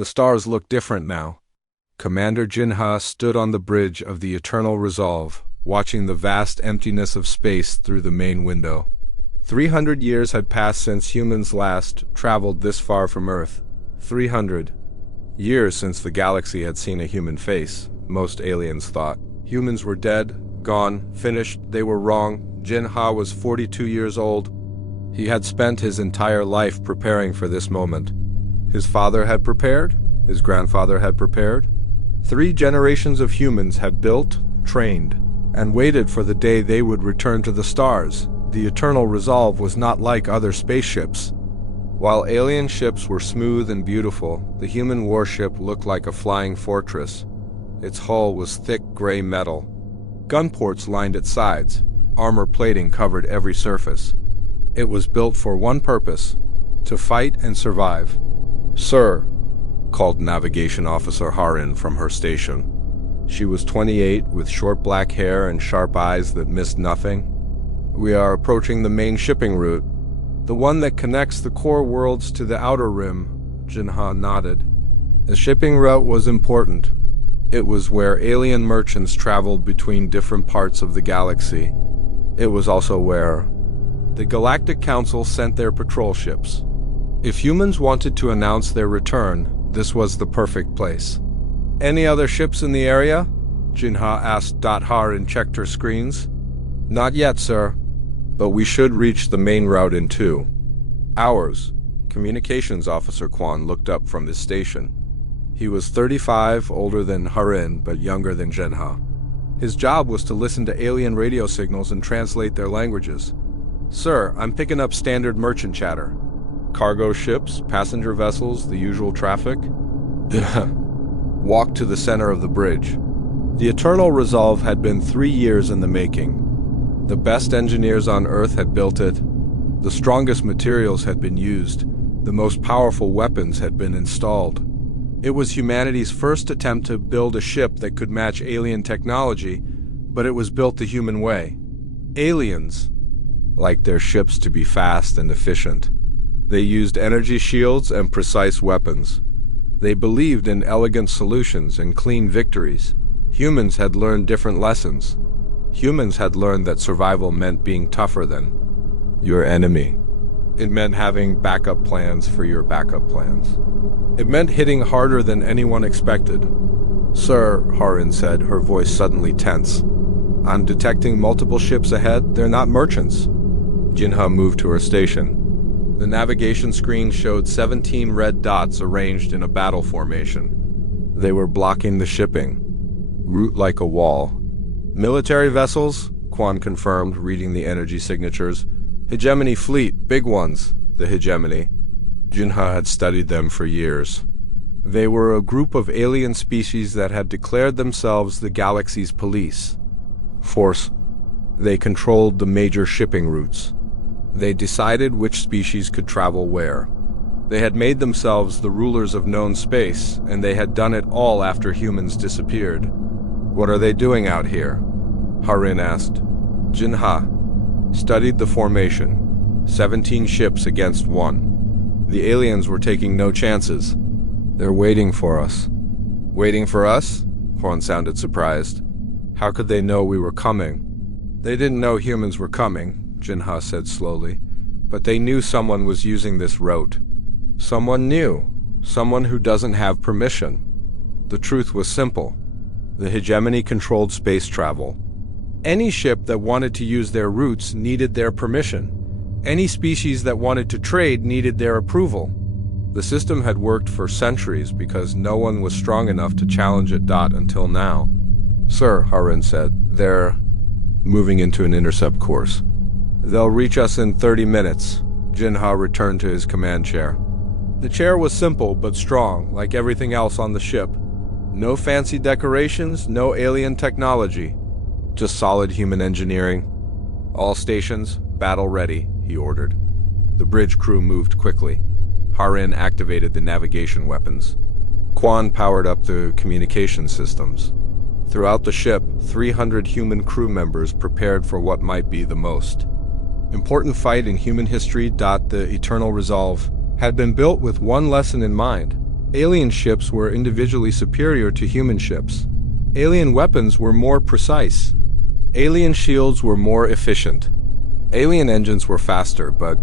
The stars looked different now. Commander Jinha stood on the bridge of the Eternal Resolve, watching the vast emptiness of space through the main window. 300 years had passed since humans last traveled this far from Earth. 300 years since the galaxy had seen a human face, most aliens thought. Humans were dead, gone, finished. They were wrong. Jinha was 42 years old. He had spent his entire life preparing for this moment. His father had prepared. His grandfather had prepared. 3 generations of humans had built, trained, and waited for the day they would return to the stars. The Eternal Resolve was not like other spaceships. While alien ships were smooth and beautiful, the human warship looked like a flying fortress. Its hull was thick gray metal. Gun ports lined its sides. Armor plating covered every surface. It was built for one purpose: to fight and survive. "Sir," called Navigation Officer Harin from her station. She was 28, with short black hair and sharp eyes that missed nothing. "We are approaching the main shipping route, the one that connects the core worlds to the outer rim." Jinha nodded. The shipping route was important. It was where alien merchants traveled between different parts of the galaxy. It was also where the Galactic Council sent their patrol ships. If humans wanted to announce their return, this was the perfect place. "Any other ships in the area?" Jinha asked. Harin checked her screens. "Not yet, sir. But we should reach the main route in 2 hours. Communications Officer Quan looked up from his station. He was 35, older than Harin, but younger than Jinha. His job was to listen to alien radio signals and translate their languages. "Sir, I'm picking up standard merchant chatter. Cargo ships, passenger vessels, the usual traffic." Walked to the center of the bridge. The Eternal Resolve had been 3 years in the making. The best engineers on Earth had built it. The strongest materials had been used. The most powerful weapons had been installed. It was humanity's first attempt to build a ship that could match alien technology, but it was built the human way. Aliens liked their ships to be fast and efficient. They used energy shields and precise weapons. They believed in elegant solutions and clean victories. Humans had learned different lessons. Humans had learned that survival meant being tougher than your enemy. It meant having backup plans for your backup plans. It meant hitting harder than anyone expected. "Sir," Harin said, her voice suddenly tense. "I'm detecting multiple ships ahead. They're not merchants." Jinha moved to her station. The navigation screen showed 17 red dots arranged in a battle formation. They were blocking the shipping route like a wall. "Military vessels," Quan confirmed, reading the energy signatures. "Hegemony fleet, big ones." The Hegemony. Jinha had studied them for years. They were a group of alien species that had declared themselves the galaxy's police force. They controlled the major shipping routes. They decided which species could travel where. They had made themselves the rulers of known space, and they had done it all after humans disappeared. "What are they doing out here?" Harin asked. Jinha studied the formation. 17 ships against 1. The aliens were taking no chances. "They're waiting for us." "Waiting for us?" Quan sounded surprised. "How could they know we were coming?" "They didn't know humans were coming," Jinha said slowly, "but they knew someone was using this route. Someone new. Someone who doesn't have permission." The truth was simple. The Hegemony controlled space travel. Any ship that wanted to use their routes needed their permission. Any species that wanted to trade needed their approval. The system had worked for centuries because no one was strong enough to challenge it. Until now. "Sir," Harin said, "they're moving into an intercept course. They'll reach us in 30 minutes. Jinha returned to his command chair. The chair was simple but strong, like everything else on the ship. No fancy decorations, no alien technology. Just solid human engineering. "All stations, battle ready," he ordered. The bridge crew moved quickly. Harin activated the navigation weapons. Quan powered up the communication systems. Throughout the ship, 300 human crew members prepared for what might be the most important fight in human history. The Eternal Resolve had been built with one lesson in mind: Alien ships were individually superior to human ships. Alien weapons were more precise. Alien shields were more efficient. Alien engines were faster, but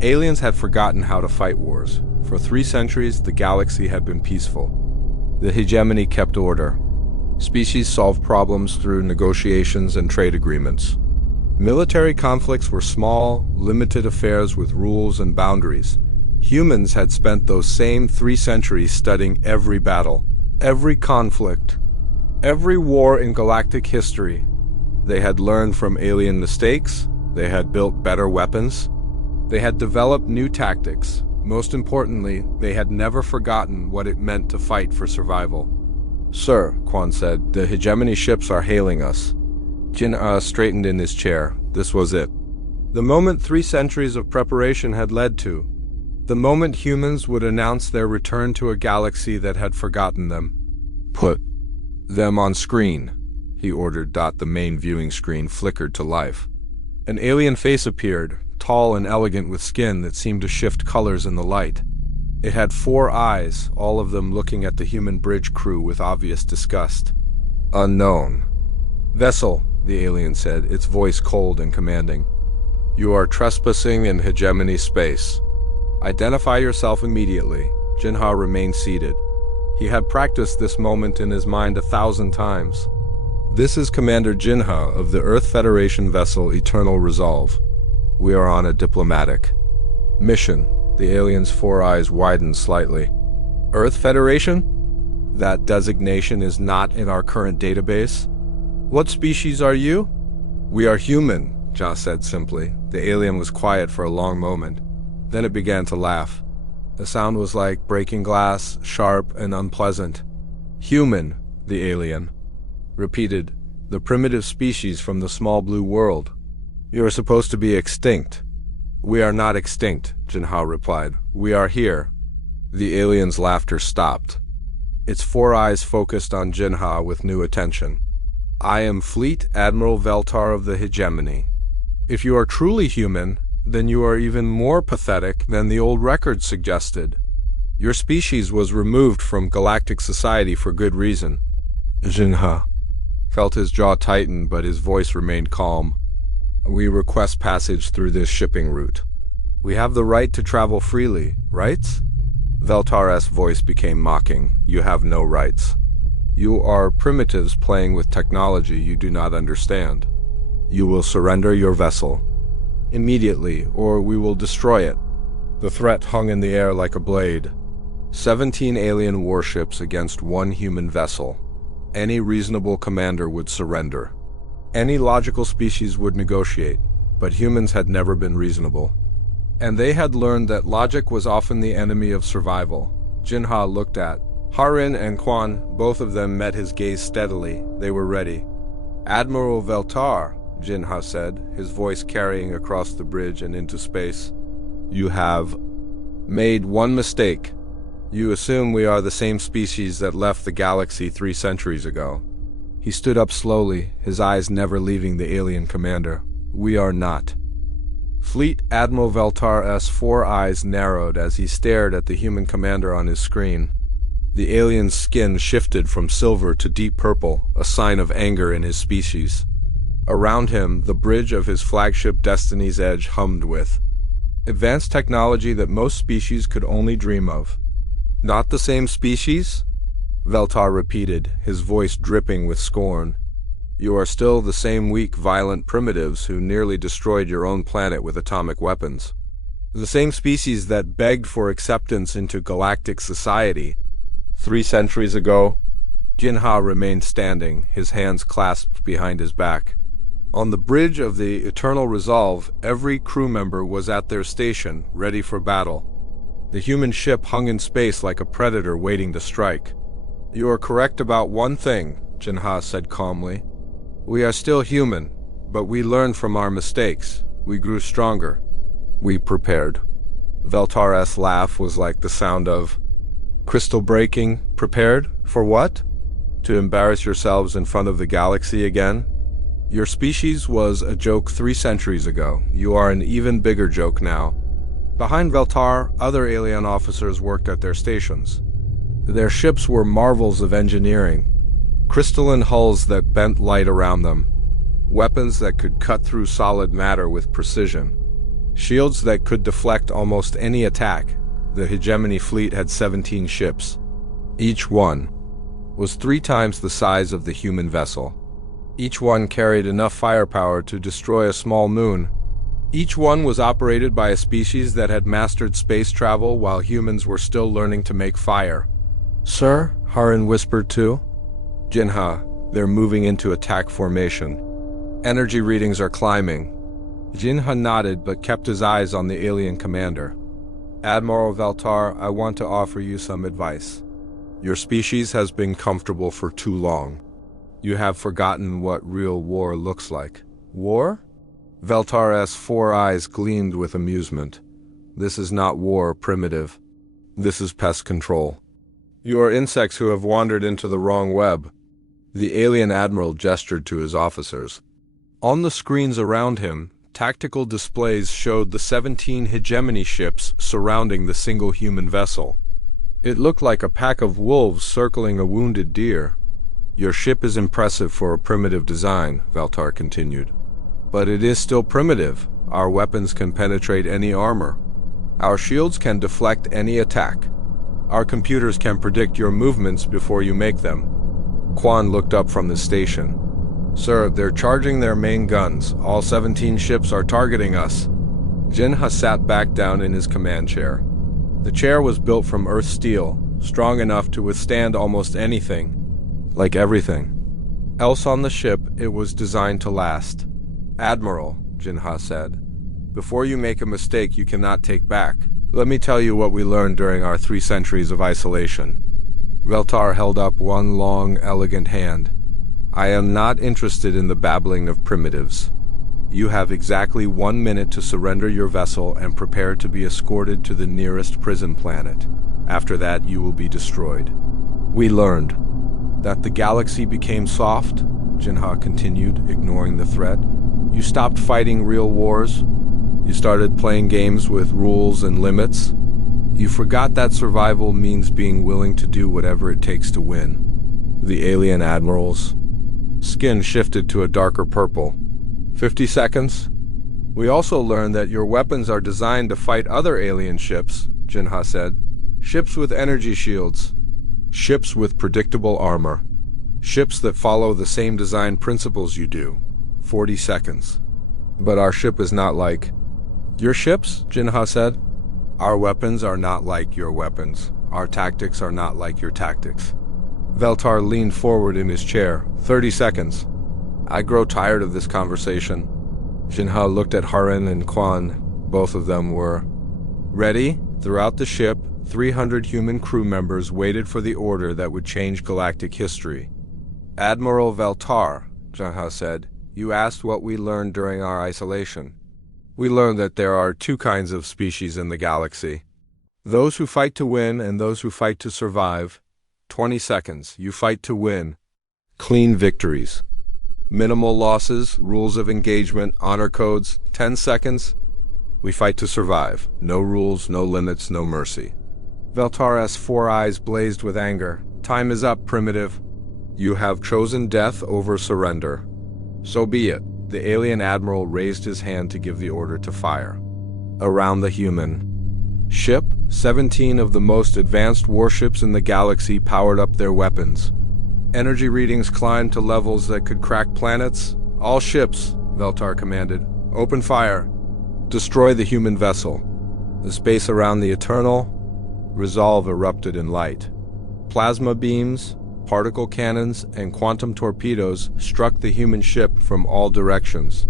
aliens had forgotten how to fight wars. For 3 centuries, the galaxy had been peaceful. The hegemony kept order. Species solved problems through negotiations and trade agreements. Military conflicts were small, limited affairs with rules and boundaries. Humans had spent those same 3 centuries studying every battle, every conflict, every war in galactic history. They had learned from alien mistakes. They had built better weapons. They had developed new tactics. Most importantly, they had never forgotten what it meant to fight for survival. "Sir," Quan said, "the hegemony ships are hailing us." Jin-Ah straightened in his chair. This was it. The moment 3 centuries of preparation had led to. The moment humans would announce their return to a galaxy that had forgotten them. "Put them on screen," he ordered. The main viewing screen flickered to life. An alien face appeared, tall and elegant with skin that seemed to shift colors in the light. It had 4 eyes, all of them looking at the human bridge crew with obvious disgust. "Unknown vessel," the alien said, its voice cold and commanding. "You are trespassing in hegemony space. Identify yourself immediately." Jin-Ha remained seated. He had practiced this moment in his mind 1,000 times. "This is Commander Jin-Ha of the Earth Federation vessel Eternal Resolve. We are on a diplomatic mission." The alien's 4 eyes widened slightly. "Earth Federation? That designation is not in our current database. What species are you?" "We are human," Ja said simply. The alien was quiet for a long moment. Then it began to laugh. The sound was like breaking glass, sharp and unpleasant. "Human," the alien repeated, "the primitive species from the small blue world. You are supposed to be extinct." "We are not extinct," Jin-Ha replied. "We are here." The alien's laughter stopped. Its 4 eyes focused on Jin-Ha with new attention. "I am Fleet Admiral Veltar of the Hegemony. If you are truly human, then you are even more pathetic than the old records suggested. Your species was removed from galactic society for good reason." Jin-Ha felt his jaw tighten, but his voice remained calm. "We request passage through this shipping route. We have the right to travel freely, rights?" Veltar's voice became mocking. "You have no rights. You are primitives playing with technology you do not understand. You will surrender your vessel immediately, or we will destroy it." The threat hung in the air like a blade. 17 alien warships against 1 human vessel. Any reasonable commander would surrender. Any logical species would negotiate, but humans had never been reasonable. And they had learned that logic was often the enemy of survival. Jin-Ha looked at Harin and Quan. Both of them met his gaze steadily. They were ready. "Admiral Veltar," Jin-Ha said, his voice carrying across the bridge and into space. "You have made one mistake. You assume we are the same species that left the galaxy 3 centuries ago." He stood up slowly, his eyes never leaving the alien commander. "We are not." Fleet Admiral Veltar's 4 eyes narrowed as he stared at the human commander on his screen. The alien's skin shifted from silver to deep purple, a sign of anger in his species. Around him, the bridge of his flagship Destiny's Edge hummed with advanced technology that most species could only dream of. "Not the same species?" Veltar repeated, his voice dripping with scorn. "You are still the same weak, violent primitives who nearly destroyed your own planet with atomic weapons. The same species that begged for acceptance into galactic society 3 centuries ago." Jin-Ha remained standing, his hands clasped behind his back. On the bridge of the Eternal Resolve, every crew member was at their station, ready for battle. The human ship hung in space like a predator waiting to strike. "You are correct about one thing," Jin-Ha said calmly. "We are still human, but we learned from our mistakes. We grew stronger. We prepared." Veltar's laugh was like the sound of crystal breaking. "Prepared? For what? To embarrass yourselves in front of the galaxy again? Your species was a joke 3 centuries ago. You are an even bigger joke now." Behind Veltar, other alien officers worked at their stations. Their ships were marvels of engineering. Crystalline hulls that bent light around them. Weapons that could cut through solid matter with precision. Shields that could deflect almost any attack. The hegemony fleet had 17 ships. Each one was 3 times the size of the human vessel. Each one carried enough firepower to destroy a small moon. Each one was operated by a species that had mastered space travel while humans were still learning to make fire. "Sir," Haran whispered to Jinha, "they're moving into attack formation. Energy readings are climbing." Jinha nodded but kept his eyes on the alien commander. "Admiral Valtar, I want to offer you some advice. Your species has been comfortable for too long. You have forgotten what real war looks like." "War?" Valtar's 4 eyes gleamed with amusement. "This is not war, primitive. This is pest control. You are insects who have wandered into the wrong web." The alien admiral gestured to his officers. On the screens around him, tactical displays showed the 17 hegemony ships surrounding the single human vessel. It looked like a pack of wolves circling a wounded deer. "Your ship is impressive for a primitive design," Valtar continued. "But it is still primitive. Our weapons can penetrate any armor. Our shields can deflect any attack. Our computers can predict your movements before you make them." Quan looked up from the station. "Sir, they're charging their main guns. All 17 ships are targeting us." Jinha sat back down in his command chair. The chair was built from earth steel, strong enough to withstand almost anything. Like everything else on the ship, it was designed to last. "Admiral," Jinha said, "before you make a mistake you cannot take back. Let me tell you what we learned during our 3 centuries of isolation." Valtar held up one long, elegant hand. "I am not interested in the babbling of primitives. You have exactly 1 minute to surrender your vessel and prepare to be escorted to the nearest prison planet. After that, you will be destroyed." "We learned that the galaxy became soft," Jinha continued, ignoring the threat. "You stopped fighting real wars. You started playing games with rules and limits. You forgot that survival means being willing to do whatever it takes to win." The alien admiral's skin shifted to a darker purple. 50 seconds. "We also learned that your weapons are designed to fight other alien ships," Jinha said. "Ships with energy shields. Ships with predictable armor. Ships that follow the same design principles you do." 40 seconds. "But our ship is not like your ships," Jinha said. "Our weapons are not like your weapons. Our tactics are not like your tactics." Valtar leaned forward in his chair. 30 seconds. "I grow tired of this conversation." Jinha looked at Haran and Quan. Both of them were ready. Throughout the ship, 300 human crew members waited for the order that would change galactic history. "Admiral Valtar," Jinha said, "you asked what we learned during our isolation. We learned that there are 2 kinds of species in the galaxy. Those who fight to win and those who fight to survive. 20 seconds. You fight to win. Clean victories. Minimal losses, rules of engagement, honor codes. 10 seconds. We fight to survive. No rules, no limits, no mercy." Valtar's 4 eyes blazed with anger. "Time is up, primitive. You have chosen death over surrender. So be it." The alien admiral raised his hand to give the order to fire. Around the human ship, 17 of the most advanced warships in the galaxy powered up their weapons. Energy readings climbed to levels that could crack planets. "All ships," Valtar commanded, "open fire. Destroy the human vessel." The space around the Eternal Resolve erupted in light. Plasma beams, particle cannons, and quantum torpedoes struck the human ship from all directions.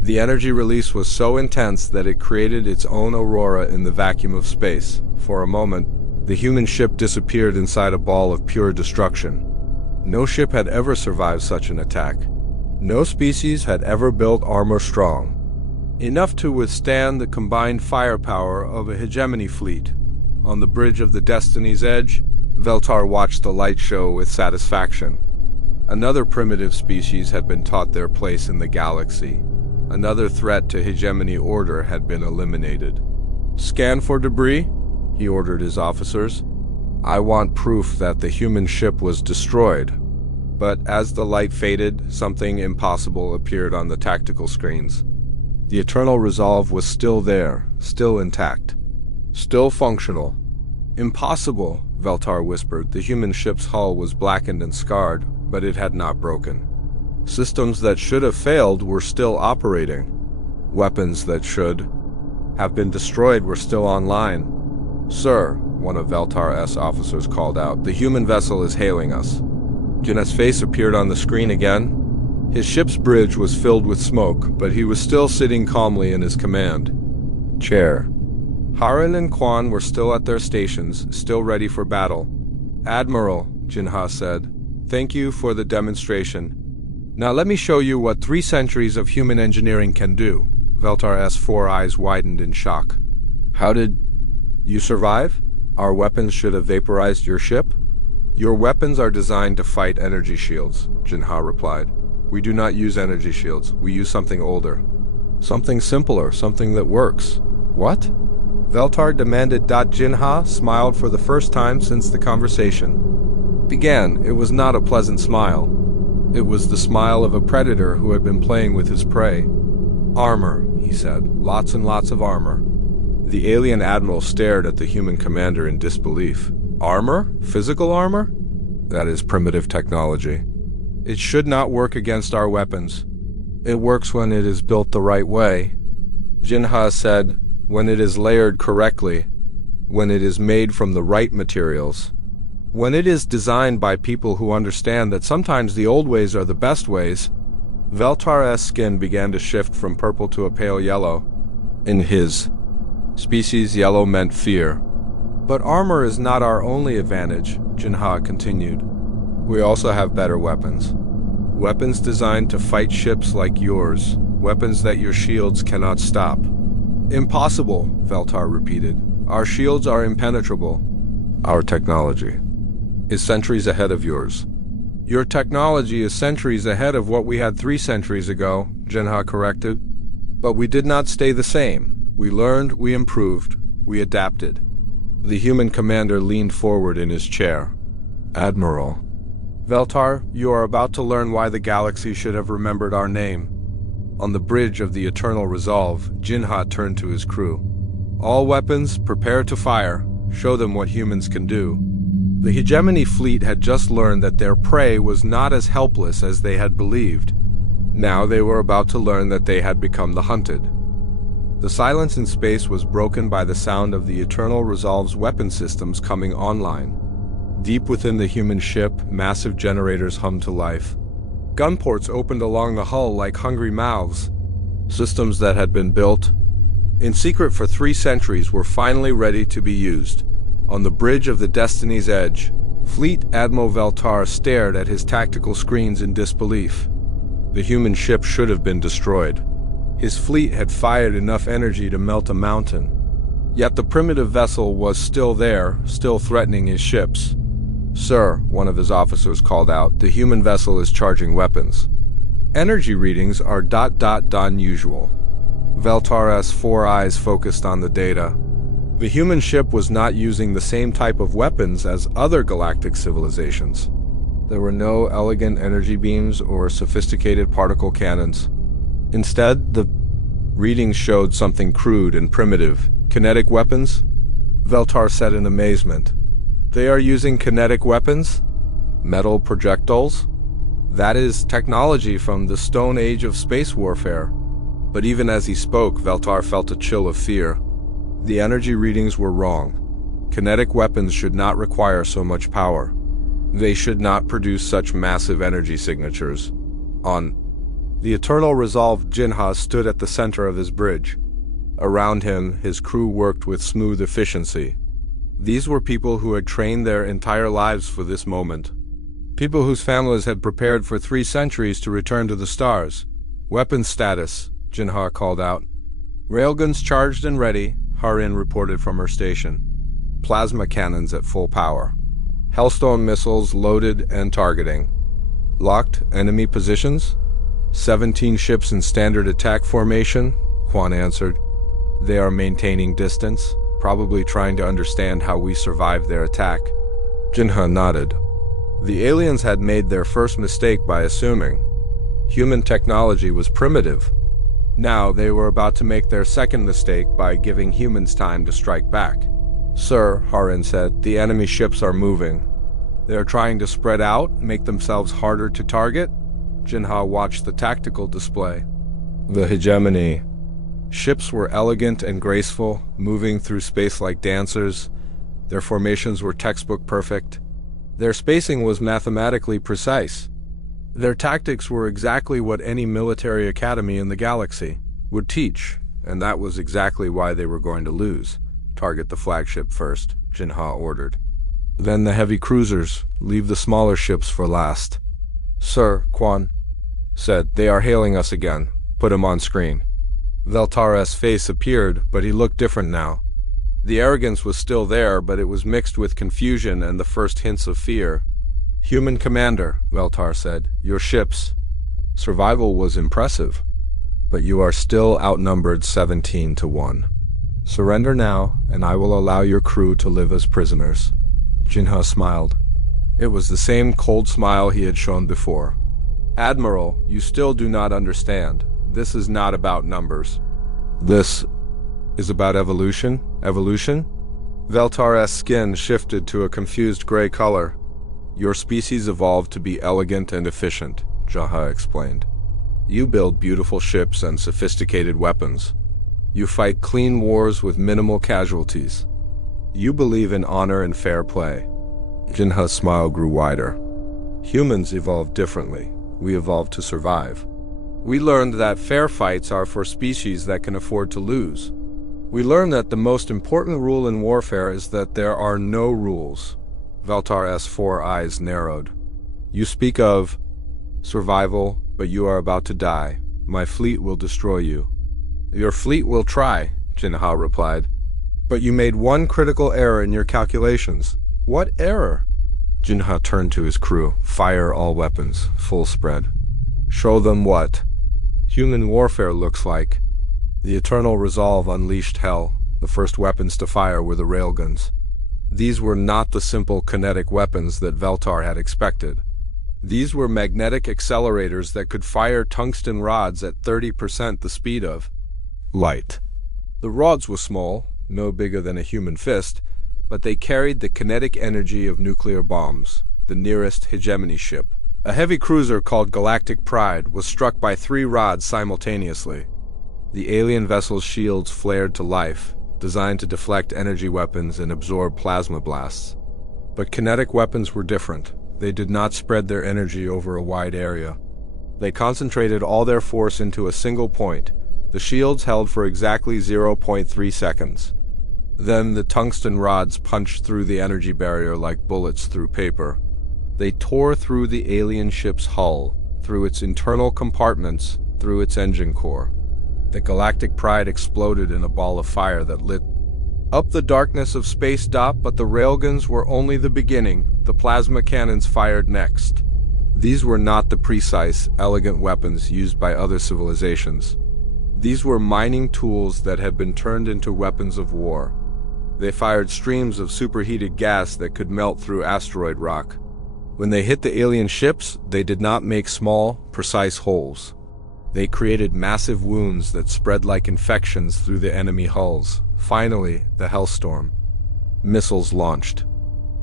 The energy release was so intense that it created its own aurora in the vacuum of space. For a moment, the human ship disappeared inside a ball of pure destruction. No ship had ever survived such an attack. No species had ever built armor strong enough to withstand the combined firepower of a hegemony fleet. On the bridge of the Destiny's Edge, Valtar watched the light show with satisfaction. Another primitive species had been taught their place in the galaxy. Another threat to hegemony order had been eliminated. "Scan for debris," he ordered his officers. I want proof that the human ship was destroyed. But as the light faded, something impossible appeared on the tactical screens. The Eternal Resolve was still there, still intact, still functional. Impossible, Veltar whispered. The human ship's hull was blackened and scarred, but it had not broken. Systems that should have failed were still operating. Weapons that should have been destroyed were still online. Sir, one of Veltar's officers called out, the human vessel is hailing us. Jinha's face appeared on the screen again. His ship's bridge was filled with smoke, but he was still sitting calmly in his command chair. Haran and Quan were still at their stations, still ready for battle. Admiral, Jinha said, thank you for the demonstration. Now let me show you what 3 centuries of human engineering can do. Veltar's 4 eyes widened in shock. How did you survive? Our weapons should have vaporized your ship? Your weapons are designed to fight energy shields, Jinha replied. We do not use energy shields. We use something older. Something simpler, something that works. What? Veltar demanded. Jinha smiled for the first time since the conversation began. It was not a pleasant smile. It was the smile of a predator who had been playing with his prey. Armor, he said. Lots and lots of armor. The alien admiral stared at the human commander in disbelief. Armor? Physical armor? That is primitive technology. It should not work against our weapons. It works when it is built the right way. Jinha said, when it is layered correctly, when it is made from the right materials, when it is designed by people who understand that sometimes the old ways are the best ways. Veltar's skin began to shift from purple to a pale yellow. In his species, yellow meant fear. But armor is not our only advantage, Jinha continued. We also have better weapons. Weapons designed to fight ships like yours. Weapons that your shields cannot stop. Impossible, Veltar repeated. Our shields are impenetrable. Our technology is centuries ahead of yours. Your technology is centuries ahead of what we had 3 centuries ago, Jinha corrected. But we did not stay the same. We learned, we improved, we adapted. The human commander leaned forward in his chair. Admiral. Veltar, you are about to learn why the galaxy should have remembered our name. On the bridge of the Eternal Resolve, Jinha turned to his crew. All weapons, prepare to fire. Show them what humans can do. The Hegemony fleet had just learned that their prey was not as helpless as they had believed. Now they were about to learn that they had become the hunted. The silence in space was broken by the sound of the Eternal Resolve's weapon systems coming online. Deep within the human ship, massive generators hummed to life. Gun ports opened along the hull like hungry mouths. Systems that had been built in secret for 3 centuries were finally ready to be used. On the bridge of the Destiny's Edge, Fleet Admiral Veltar stared at his tactical screens in disbelief. The human ship should have been destroyed. His fleet had fired enough energy to melt a mountain. Yet the primitive vessel was still there, still threatening his ships. Sir, one of his officers called out, the human vessel is charging weapons. Energy readings are ... unusual. Veltar's 4 eyes focused on the data. The human ship was not using the same type of weapons as other galactic civilizations. There were no elegant energy beams or sophisticated particle cannons. Instead, the readings showed something crude and primitive. Kinetic weapons? Veltar said in amazement. They are using kinetic weapons? Metal projectiles? That is technology from the Stone Age of space warfare. But even as he spoke, Veltar felt a chill of fear. The energy readings were wrong. Kinetic weapons should not require so much power. They should not produce such massive energy signatures. On the Eternal Resolve, Jinha stood at the center of his bridge. Around him, his crew worked with smooth efficiency. These were people who had trained their entire lives for this moment. People whose families had prepared for 3 centuries to return to the stars. Weapons status, Jinha called out. Railguns charged and ready, Harin reported from her station. Plasma cannons at full power. Hellstone missiles loaded and targeting. Locked enemy positions? 17 ships in standard attack formation, Quan answered. They are maintaining distance, probably trying to understand how we survived their attack. Jinha nodded. The aliens had made their first mistake by assuming human technology was primitive. Now they were about to make their second mistake by giving humans time to strike back. Sir, Harin said, the enemy ships are moving. They are trying to spread out, make themselves harder to target. Jinha watched the tactical display. The hegemony. Ships were elegant and graceful, moving through space like dancers. Their formations were textbook perfect. Their spacing was mathematically precise. Their tactics were exactly what any military academy in the galaxy would teach, and that was exactly why they were going to lose. Target the flagship first, Jinha ordered. Then the heavy cruisers, leave the smaller ships for last. Sir, Quan said, they are hailing us again. Put him on screen. Veltar's face appeared, but he looked different now. The arrogance was still there, but it was mixed with confusion and the first hints of fear. Human commander, Veltar said, your ships. Survival was impressive, but you are still outnumbered 17-1. Surrender now, and I will allow your crew to live as prisoners. Jinha smiled. It was the same cold smile he had shown before. Admiral, you still do not understand. This is not about numbers. This is about evolution? Evolution? Veltar's skin shifted to a confused gray color. Your species evolved to be elegant and efficient, Jinha explained. You build beautiful ships and sophisticated weapons. You fight clean wars with minimal casualties. You believe in honor and fair play. Jinha's smile grew wider. Humans evolved differently. We evolved to survive. We learned that fair fights are for species that can afford to lose. We learned that the most important rule in warfare is that there are no rules. Veltar's four eyes narrowed. You speak of survival, but you are about to die. My fleet will destroy you. Your fleet will try, Jinha replied. But you made one critical error in your calculations. What error? Jinha turned to his crew. Fire all weapons, full spread. Show them what human warfare looks like. The eternal resolve unleashed hell. The first weapons to fire were the railguns. These were not the simple kinetic weapons that Veltar had expected. These were magnetic accelerators that could fire tungsten rods at 30% the speed of light. The rods were small, no bigger than a human fist, but they carried the kinetic energy of nuclear bombs. The nearest hegemony ship, a heavy cruiser called Galactic Pride, was struck by 3 rods simultaneously. The alien vessel's shields flared to life, designed to deflect energy weapons and absorb plasma blasts. But kinetic weapons were different. They did not spread their energy over a wide area. They concentrated all their force into a single point. The shields held for exactly 0.3 seconds. Then the tungsten rods punched through the energy barrier like bullets through paper. They tore through the alien ship's hull, through its internal compartments, through its engine core. The Galactic Pride exploded in a ball of fire that lit up the darkness of space. But the railguns were only the beginning. The plasma cannons fired next. These were not the precise, elegant weapons used by other civilizations. These were mining tools that had been turned into weapons of war. They fired streams of superheated gas that could melt through asteroid rock. When they hit the alien ships, they did not make small, precise holes. They created massive wounds that spread like infections through the enemy hulls. Finally, the Hellstorm. Missiles launched.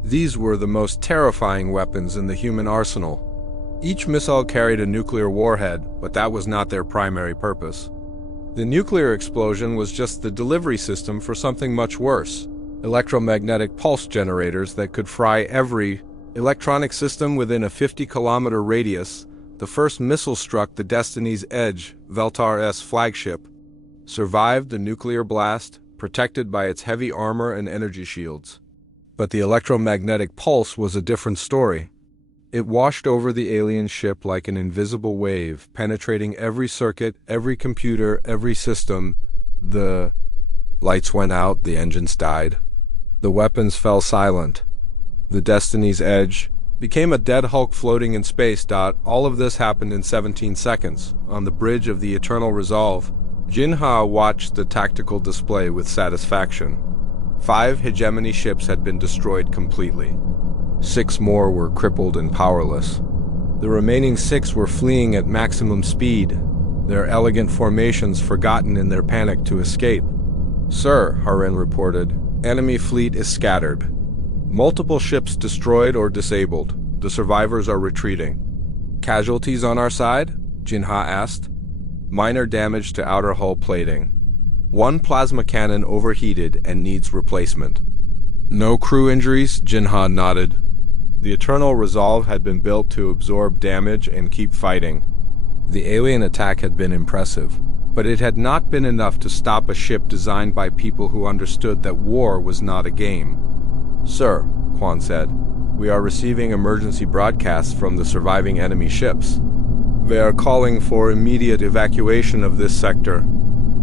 These were the most terrifying weapons in the human arsenal. Each missile carried a nuclear warhead, but that was not their primary purpose. The nuclear explosion was just the delivery system for something much worse. Electromagnetic pulse generators that could fry every electronic system within a 50-kilometer radius. The first missile struck the Destiny's Edge, Veltar's flagship, survived the nuclear blast, protected by its heavy armor and energy shields. But the electromagnetic pulse was a different story. It washed over the alien ship like an invisible wave, penetrating every circuit, every computer, every system. The lights went out, the engines died. The weapons fell silent. The Destiny's Edge became a dead hulk floating in space. All of this happened in 17 seconds, on the bridge of the Eternal Resolve. Jinha watched the tactical display with satisfaction. 5 hegemony ships had been destroyed completely. 6 more were crippled and powerless. The remaining 6 were fleeing at maximum speed, their elegant formations forgotten in their panic to escape. "Sir," Harin reported, "enemy fleet is scattered. Multiple ships destroyed or disabled. The survivors are retreating." "Casualties on our side?" Jinha asked. "Minor damage to outer hull plating. 1 plasma cannon overheated and needs replacement." "No crew injuries?" Jinha nodded. The Eternal Resolve had been built to absorb damage and keep fighting. The alien attack had been impressive, but it had not been enough to stop a ship designed by people who understood that war was not a game. "Sir," Quan said, "we are receiving emergency broadcasts from the surviving enemy ships. They are calling for immediate evacuation of this sector."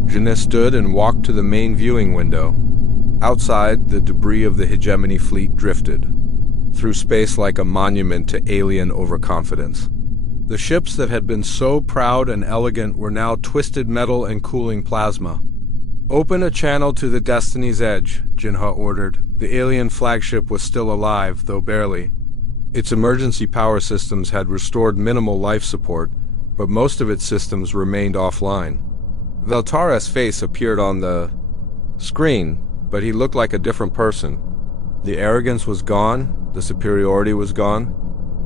Jinha stood and walked to the main viewing window. Outside, the debris of the hegemony fleet drifted through space like a monument to alien overconfidence. The ships that had been so proud and elegant were now twisted metal and cooling plasma. "Open a channel to the Destiny's Edge," Jinha ordered. The alien flagship was still alive, though barely. Its emergency power systems had restored minimal life support, but most of its systems remained offline. Veltara's face appeared on the screen, but he looked like a different person. The arrogance was gone, the superiority was gone.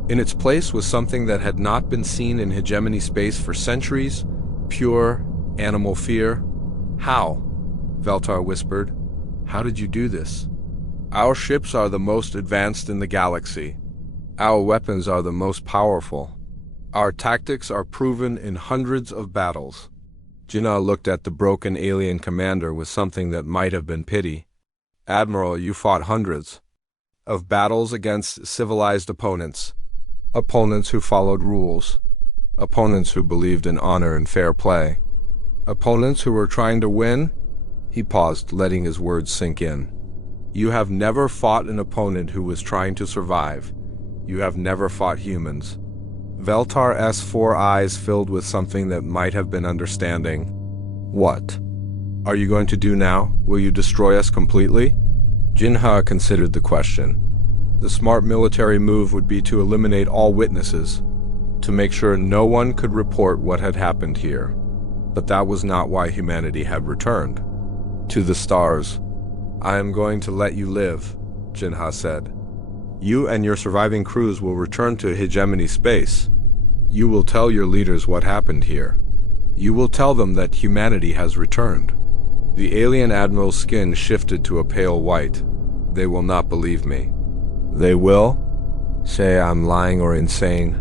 In its place was something that had not been seen in hegemony space for centuries: pure, animal fear. "How?" Veltar whispered. "How did you do this?" "Our ships are the most advanced in the galaxy. Our weapons are the most powerful. Our tactics are proven in hundreds of battles." Jinha looked at the broken alien commander with something that might have been pity. "Admiral, you fought hundreds of battles against civilized opponents. Opponents who followed rules. Opponents who believed in honor and fair play. Opponents who were trying to win." He paused, letting his words sink in. "You have never fought an opponent who was trying to survive. You have never fought humans." Veltar's 4 eyes filled with something that might have been understanding. "What are you going to do now? Will you destroy us completely?" Jinha considered the question. The smart military move would be to eliminate all witnesses, to make sure no one could report what had happened here. But that was not why humanity had returned. "To the stars. I am going to let you live," Jinha said. "You and your surviving crews will return to hegemony space. You will tell your leaders what happened here. You will tell them that humanity has returned." The alien admiral's skin shifted to a pale white. "They will not believe me." "They will? Say I'm lying or insane."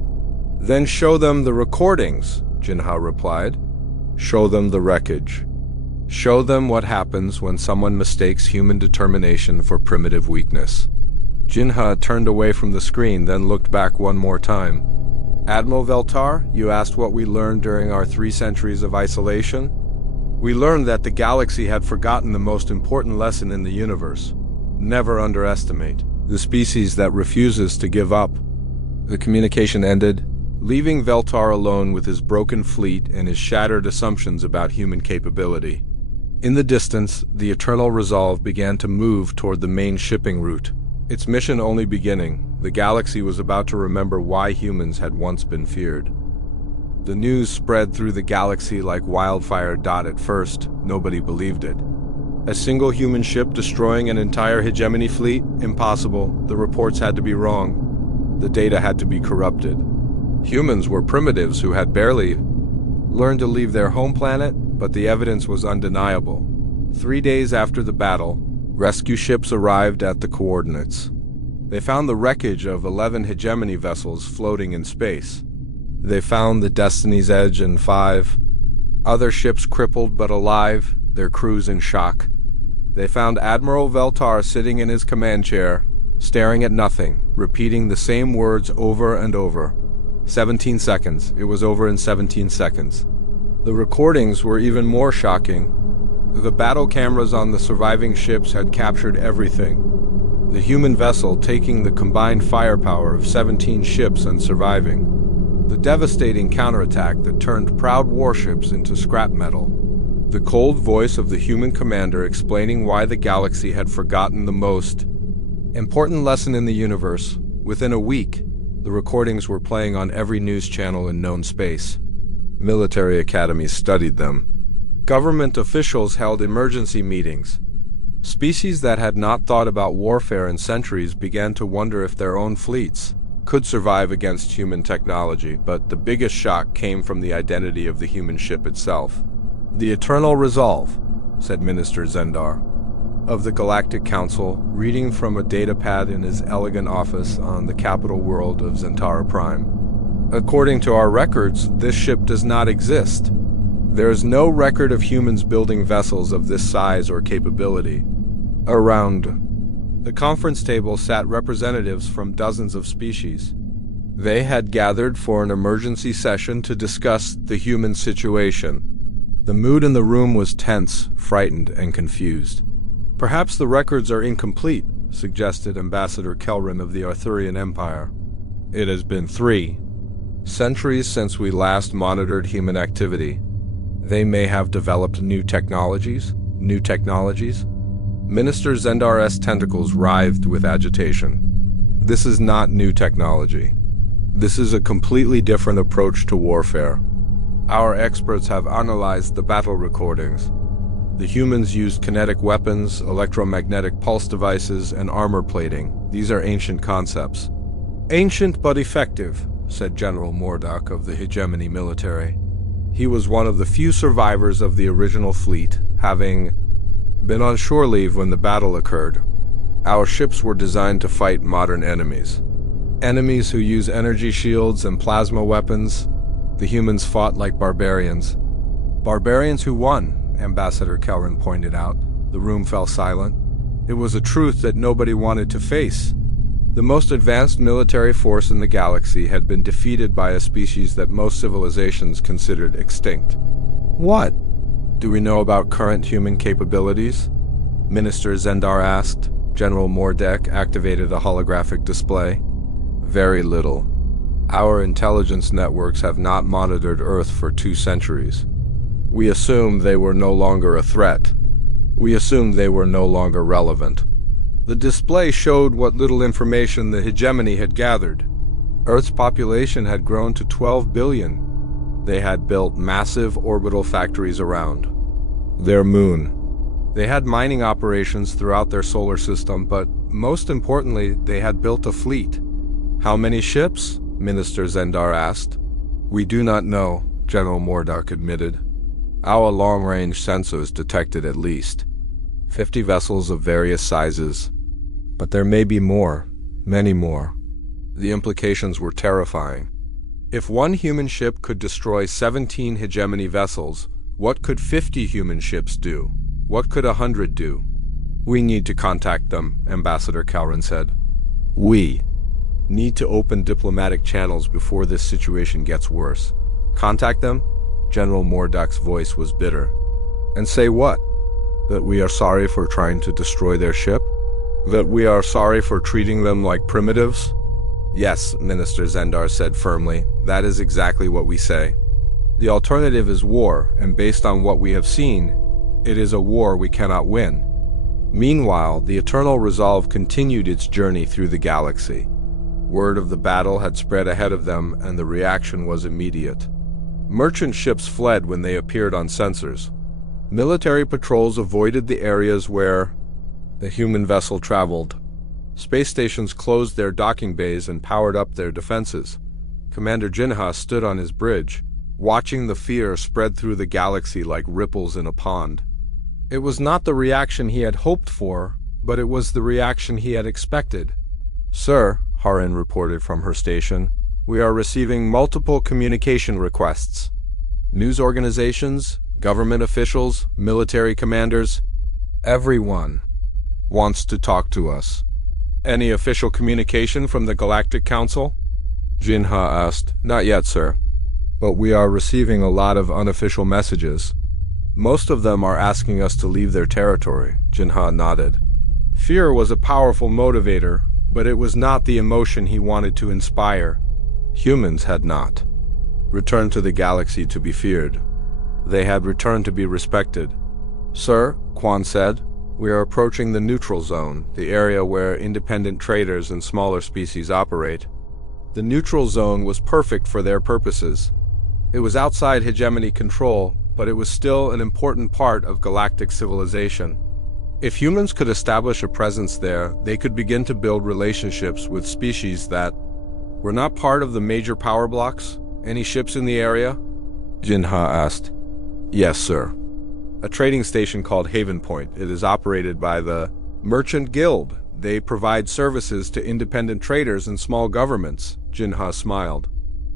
"Then show them the recordings," Jinha replied. "Show them the wreckage. Show them what happens when someone mistakes human determination for primitive weakness." Jinha turned away from the screen, then looked back one more time. "Admiral Veltar, you asked what we learned during our 3 centuries of isolation? We learned that the galaxy had forgotten the most important lesson in the universe. Never underestimate the species that refuses to give up." The communication ended, leaving Veltar alone with his broken fleet and his shattered assumptions about human capability. In the distance, the Eternal Resolve began to move toward the main shipping route. Its mission only beginning, the galaxy was about to remember why humans had once been feared. The news spread through the galaxy like wildfire. At first, nobody believed it. A single human ship destroying an entire hegemony fleet? Impossible. The reports had to be wrong. The data had to be corrupted. Humans were primitives who had barely learned to leave their home planet, but the evidence was undeniable. 3 days after the battle, rescue ships arrived at the coordinates. They found the wreckage of 11 hegemony vessels floating in space. They found the Destiny's Edge and 5 other ships crippled but alive, their crews in shock. They found Admiral Veltar sitting in his command chair, staring at nothing, repeating the same words over and over. 17 seconds. It was over in 17 seconds. The recordings were even more shocking. The battle cameras on the surviving ships had captured everything. The human vessel taking the combined firepower of 17 ships and surviving. The devastating counterattack that turned proud warships into scrap metal. The cold voice of the human commander explaining why the galaxy had forgotten the most important lesson in the universe: Within a week, the recordings were playing on every news channel in known space. Military academies studied them. Government officials held emergency meetings. Species that had not thought about warfare in centuries began to wonder if their own fleets could survive against human technology, but the biggest shock came from the identity of the human ship itself. "The Eternal Resolve," said Minister Zendar of the Galactic Council, reading from a datapad in his elegant office on the capital world of Zentara Prime. "According to our records, this ship does not exist. There is no record of humans building vessels of this size or capability." Around the conference table sat representatives from dozens of species. They had gathered for an emergency session to discuss the human situation. The mood in the room was tense, frightened, and confused. "Perhaps the records are incomplete," suggested Ambassador Kelrin of the Arthurian Empire. "It has been 3 centuries since we last monitored human activity. They may have developed new technologies? Minister Zendar's tentacles writhed with agitation. "This is not new technology. This is a completely different approach to warfare. Our experts have analyzed the battle recordings. The humans used kinetic weapons, electromagnetic pulse devices, and armor plating. These are ancient concepts." "Ancient but effective," said General Mordock of the Hegemony military. He was one of the few survivors of the original fleet, having been on shore leave when the battle occurred. "Our ships were designed to fight modern enemies. Enemies who use energy shields and plasma weapons. The humans fought like barbarians." "Barbarians who won," Ambassador Kelrin pointed out. The room fell silent. It was a truth that nobody wanted to face. The most advanced military force in the galaxy had been defeated by a species that most civilizations considered extinct. "What do we know about current human capabilities?" Minister Zendar asked. General Mordek activated a holographic display. "Very little. Our intelligence networks have not monitored Earth for 2 centuries. We assumed they were no longer a threat. We assumed they were no longer relevant." The display showed what little information the hegemony had gathered. Earth's population had grown to 12 billion. They had built massive orbital factories around their moon. They had mining operations throughout their solar system, but most importantly, they had built a fleet. "How many ships?" Minister Zendar asked. "We do not know," General Mordock admitted. "Our long-range sensors detected at least 50 vessels of various sizes. But there may be more, many more." The implications were terrifying. If one human ship could destroy 17 hegemony vessels, what could 50 human ships do? What could 100 do? "We need to contact them," Ambassador Kelrin said. "We need to open diplomatic channels before this situation gets worse." "Contact them?" General Mordock's voice was bitter. "And say what? That we are sorry for trying to destroy their ship? That we are sorry for treating them like primitives?" "Yes," Minister Zendar said firmly. "That is exactly what we say. The alternative is war, and based on what we have seen, it is a war we cannot win." Meanwhile, the Eternal Resolve continued its journey through the galaxy. Word of the battle had spread ahead of them, and the reaction was immediate. Merchant ships fled when they appeared on sensors. Military patrols avoided the areas where the human vessel traveled. Space stations closed their docking bays and powered up their defenses. Commander Jinha stood on his bridge, watching the fear spread through the galaxy like ripples in a pond. It was not the reaction he had hoped for, but it was the reaction he had expected. "Sir," Harin reported from her station, "we are receiving multiple communication requests. News organizations, government officials, military commanders, everyone wants to talk to us." "Any official communication from the Galactic Council?" Jinha asked. "Not yet, sir. But we are receiving a lot of unofficial messages. Most of them are asking us to leave their territory." Jinha nodded. Fear was a powerful motivator, but it was not the emotion he wanted to inspire. Humans had not returned to the galaxy to be feared. They had returned to be respected. "Sir," Quan said, We are approaching the neutral zone, the area where independent traders and smaller species operate. The neutral zone was perfect for their purposes. It was outside hegemony control, but it was still an important part of galactic civilization. If humans could establish a presence there, they could begin to build relationships with species that were not part of the major power blocks. Any ships in the area? Jinha asked. Yes, sir. A trading station called Haven Point. It is operated by the Merchant Guild. They provide services to independent traders and small governments. Jinha smiled.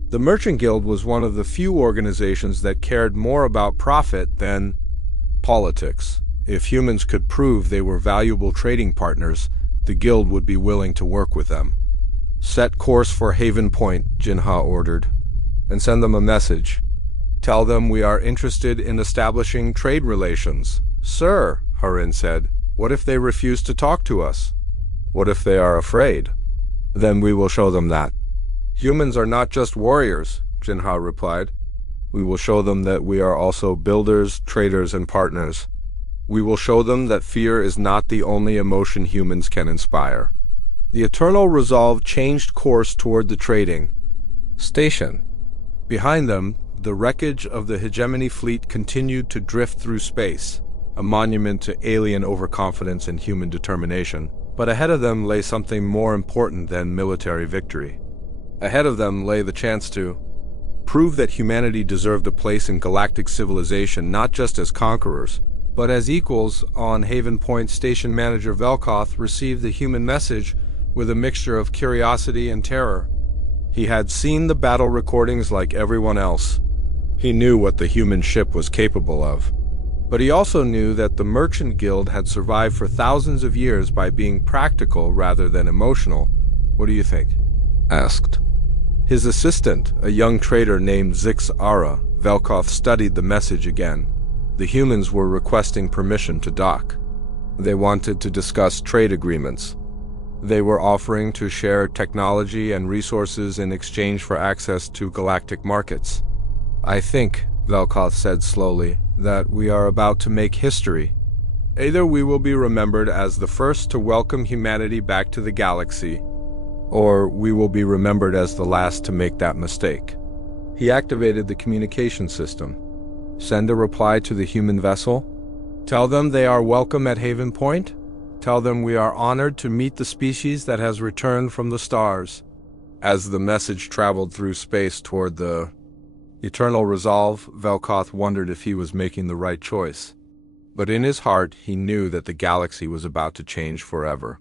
The Merchant Guild was one of the few organizations that cared more about profit than politics. If humans could prove they were valuable trading partners, the guild would be willing to work with them. Set course for Haven Point, Jinha ordered, and send them a message. Tell them we are interested in establishing trade relations. Sir, Harin said, what if they refuse to talk to us? What if they are afraid? Then we will show them that. Humans are not just warriors, Jinha replied. We will show them that we are also builders, traders, and partners. We will show them that fear is not the only emotion humans can inspire. The Eternal Resolve changed course toward the trading station. Behind them, the wreckage of the hegemony fleet continued to drift through space, a monument to alien overconfidence and human determination. But ahead of them lay something more important than military victory. Ahead of them lay the chance to prove that humanity deserved a place in galactic civilization not just as conquerors, but as equals. On Haven Point, Station Manager Velkoth received the human message with a mixture of curiosity and terror. He had seen the battle recordings like everyone else. He knew what the human ship was capable of. But he also knew that the Merchant Guild had survived for thousands of years by being practical rather than emotional. What do you think? Asked. His assistant, a young trader named Zix Ara, Velkoth studied the message again. The humans were requesting permission to dock. They wanted to discuss trade agreements. They were offering to share technology and resources in exchange for access to galactic markets. I think, Velkoth said slowly, that we are about to make history. Either we will be remembered as the first to welcome humanity back to the galaxy, or we will be remembered as the last to make that mistake. He activated the communication system. Send a reply to the human vessel. Tell them they are welcome at Haven Point. Tell them we are honored to meet the species that has returned from the stars. As the message traveled through space toward the Eternal Resolve, Velkoth wondered if he was making the right choice. But in his heart, he knew that the galaxy was about to change forever.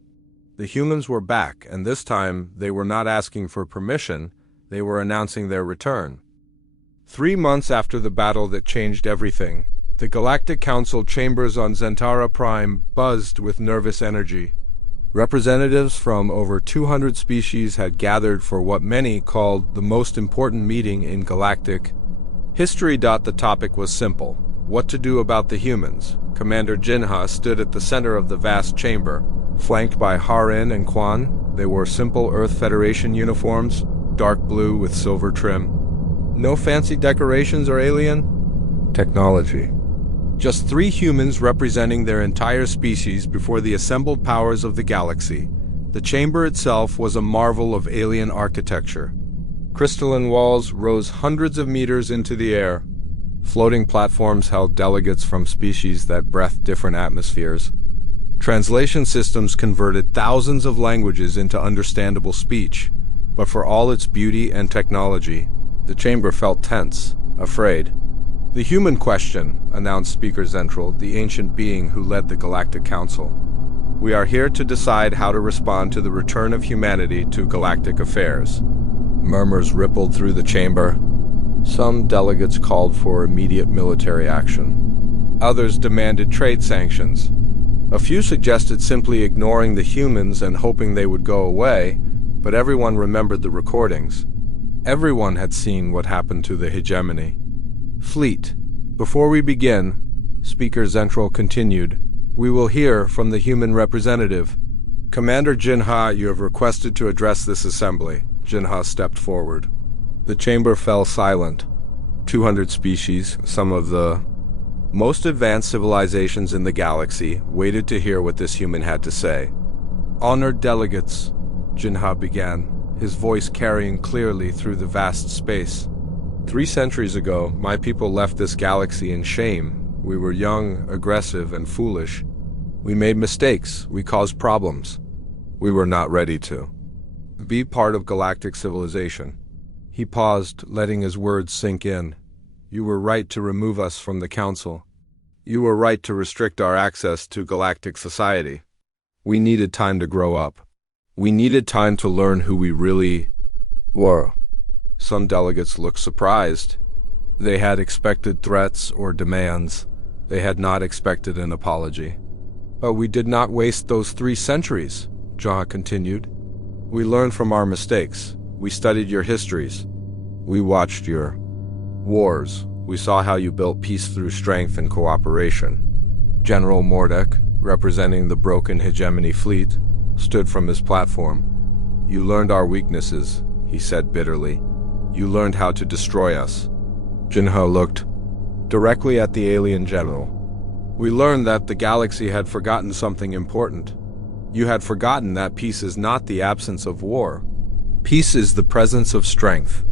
The humans were back, and this time they were not asking for permission, they were announcing their return. 3 months after the battle that changed everything, the Galactic Council chambers on Zentara Prime buzzed with nervous energy. Representatives from over 200 species had gathered for what many called the most important meeting in galactic history. The topic was simple: what to do about the humans. Commander Jinha stood at the center of the vast chamber, flanked by Harin and Quan. They wore simple Earth Federation uniforms, dark blue with silver trim. No fancy decorations or alien technology. Just 3 humans representing their entire species before the assembled powers of the galaxy. The chamber itself was a marvel of alien architecture. Crystalline walls rose hundreds of meters into the air. Floating platforms held delegates from species that breathed different atmospheres. Translation systems converted thousands of languages into understandable speech, but for all its beauty and technology, the chamber felt tense, afraid. The human question, announced Speaker Zentral, the ancient being who led the Galactic Council. We are here to decide how to respond to the return of humanity to galactic affairs. Murmurs rippled through the chamber. Some delegates called for immediate military action. Others demanded trade sanctions. A few suggested simply ignoring the humans and hoping they would go away, but everyone remembered the recordings. Everyone had seen what happened to the hegemony. Fleet. Before we begin, Speaker Zentral continued, we will hear from the human representative. Commander Jinha, you have requested to address this assembly. Jinha stepped forward. The chamber fell silent. 200 species, some of the Most advanced civilizations in the galaxy waited to hear what this human had to say. Honored delegates, Jinha began, his voice carrying clearly through the vast space. 3 centuries ago, my people left this galaxy in shame. We were young, aggressive, and foolish. We made mistakes. We caused problems. We were not ready to be part of galactic civilization. He paused, letting his words sink in. You were right to remove us from the Council. You were right to restrict our access to galactic society. We needed time to grow up. We needed time to learn who we really were. Some delegates looked surprised. They had expected threats or demands. They had not expected an apology. But we did not waste those 3 centuries, Jaha continued. We learned from our mistakes. We studied your histories. We watched your wars. We saw how you built peace through strength and cooperation. General Mordek, representing the broken hegemony fleet, stood from his platform. You learned our weaknesses, he said bitterly. You learned how to destroy us. Jinha looked directly at the alien general. We learned that the galaxy had forgotten something important. You had forgotten that peace is not the absence of war. Peace is the presence of strength.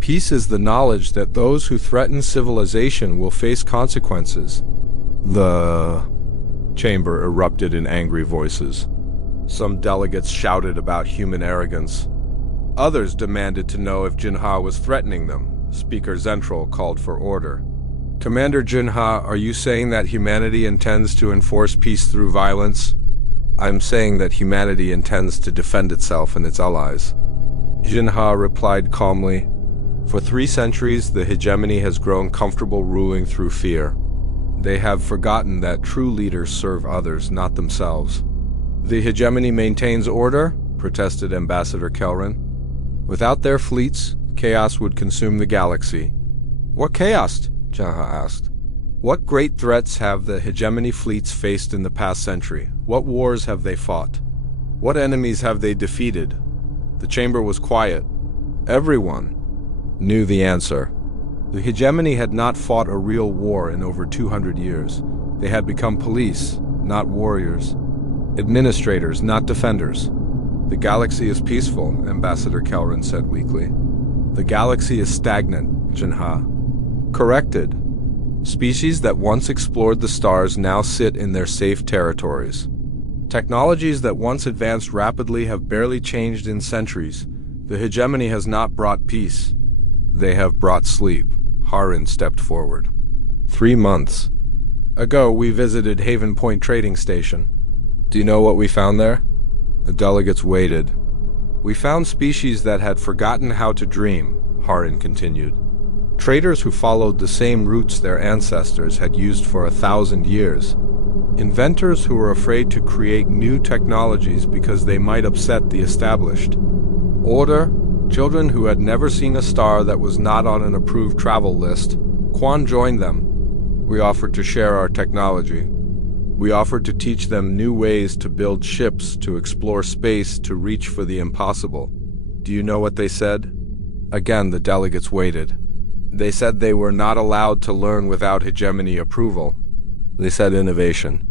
Peace is the knowledge that those who threaten civilization will face consequences. The chamber erupted in angry voices. Some delegates shouted about human arrogance. Others demanded to know if Jinha was threatening them. Speaker Zentral called for order. Commander Jinha, are you saying that humanity intends to enforce peace through violence? I'm saying that humanity intends to defend itself and its allies. Jinha replied calmly. For 3 centuries, the hegemony has grown comfortable ruling through fear. They have forgotten that true leaders serve others, not themselves. The hegemony maintains order, protested Ambassador Kelrin. Without their fleets, chaos would consume the galaxy. What chaos? Jaha asked. What great threats have the hegemony fleets faced in the past century? What wars have they fought? What enemies have they defeated? The chamber was quiet. Everyone knew the answer. The hegemony had not fought a real war in over 200 years. They had become police, not warriors. Administrators, not defenders. The galaxy is peaceful, Ambassador Kelrin said weakly. The galaxy is stagnant, Jinha corrected. Species that once explored the stars now sit in their safe territories. Technologies that once advanced rapidly have barely changed in centuries. The hegemony has not brought peace. They have brought sleep. Harin stepped forward. 3 months ago, we visited Haven Point Trading Station. Do you know what we found there? The delegates waited. We found species that had forgotten how to dream, Harin continued. Traders who followed the same routes their ancestors had used for 1,000 years. Inventors who were afraid to create new technologies because they might upset the established. Order, children who had never seen a star that was not on an approved travel list. Quan joined them. We offered to share our technology. We offered to teach them new ways to build ships, to explore space, to reach for the impossible. Do you know what they said? Again, the delegates waited. They said they were not allowed to learn without hegemony approval. They said innovation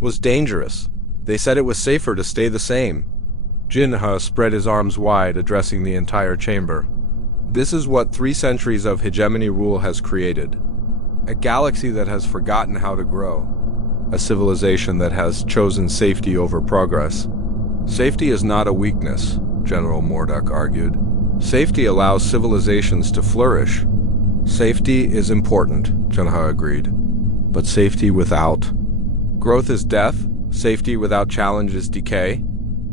was dangerous. They said it was safer to stay the same. Jinha spread his arms wide, addressing the entire chamber. This is what 3 centuries of hegemony rule has created. A galaxy that has forgotten how to grow. A civilization that has chosen safety over progress. Safety is not a weakness, General Mordek argued. Safety allows civilizations to flourish. Safety is important, Jinha agreed. But safety without growth is death. Safety without challenge is decay.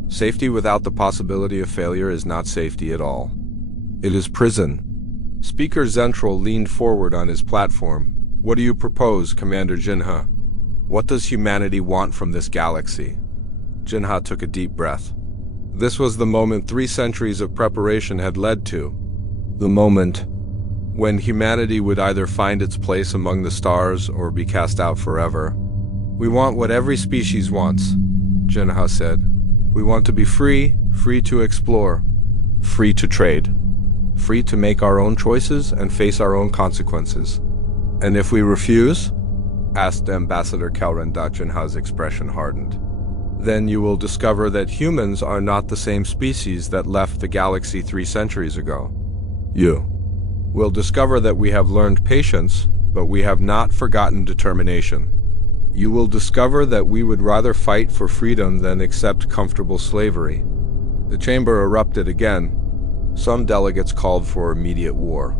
Safety without the possibility of failure is not safety at all. It is prison. Speaker Zentral leaned forward on his platform. What do you propose, Commander Jinha? What does humanity want from this galaxy? Jinha took a deep breath. This was the moment 3 centuries of preparation had led to. The moment when humanity would either find its place among the stars or be cast out forever. We want what every species wants, Jinha said. We want to be free, free to explore, free to trade, free to make our own choices and face our own consequences. And if we refuse, asked Ambassador Kelran. Jinha's expression hardened. Then you will discover that humans are not the same species that left the galaxy 3 centuries ago. You will discover that we have learned patience, but we have not forgotten determination. You will discover that we would rather fight for freedom than accept comfortable slavery. The chamber erupted again. Some delegates called for immediate war.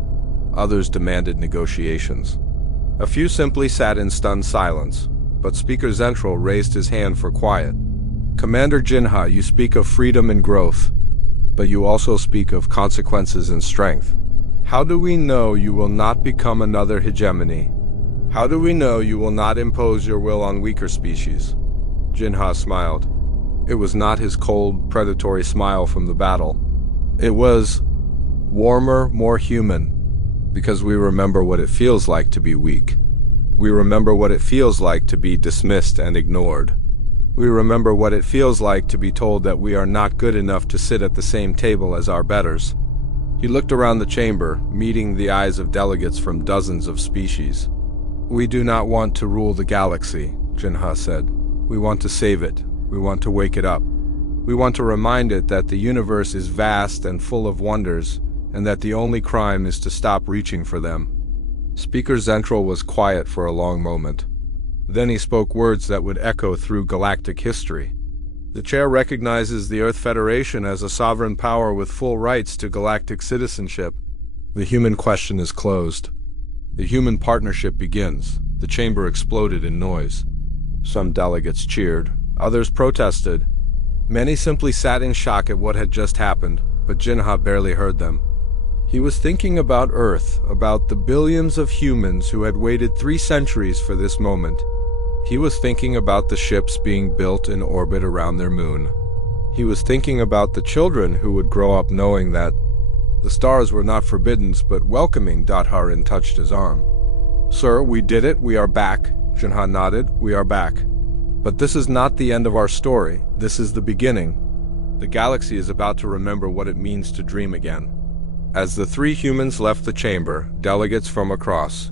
Others demanded negotiations. A few simply sat in stunned silence, but Speaker Zentral raised his hand for quiet. Commander Jinha, you speak of freedom and growth, but you also speak of consequences and strength. How do we know you will not become another hegemony? How do we know you will not impose your will on weaker species? Jinha smiled. It was not his cold, predatory smile from the battle. It was warmer, more human, because we remember what it feels like to be weak. We remember what it feels like to be dismissed and ignored. We remember what it feels like to be told that we are not good enough to sit at the same table as our betters. He looked around the chamber, meeting the eyes of delegates from dozens of species. We do not want to rule the galaxy, Jinha said. We want to save it. We want to wake it up. We want to remind it that the universe is vast and full of wonders, and that the only crime is to stop reaching for them. Speaker Zentral was quiet for a long moment. Then he spoke words that would echo through galactic history. The chair recognizes the Earth Federation as a sovereign power with full rights to galactic citizenship. The human question is closed. The human partnership begins. The chamber exploded in noise. Some delegates cheered. Others protested. Many simply sat in shock at what had just happened, but Jinha barely heard them. He was thinking about Earth, about the billions of humans who had waited 3 centuries for this moment. He was thinking about the ships being built in orbit around their moon. He was thinking about the children who would grow up knowing that the stars were not forbidden but welcoming. Harin touched his arm. Sir, we did it. We are back. Jinha nodded. We are back. But this is not the end of our story. This is the beginning. The galaxy is about to remember what it means to dream again. As the 3 humans left the chamber, delegates from across,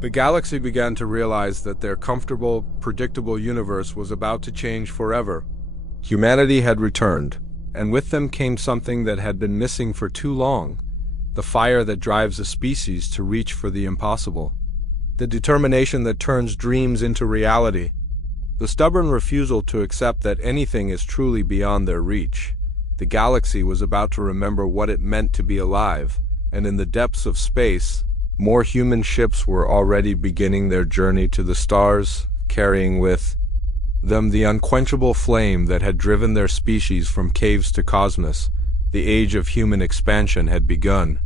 the galaxy began to realize that their comfortable, predictable universe was about to change forever. Humanity had returned, and with them came something that had been missing for too long: the fire that drives a species to reach for the impossible, the determination that turns dreams into reality, the stubborn refusal to accept that anything is truly beyond their reach. The galaxy was about to remember what it meant to be alive, and in the depths of space, more human ships were already beginning their journey to the stars, carrying with them the unquenchable flame that had driven their species from caves to cosmos. The age of human expansion had begun.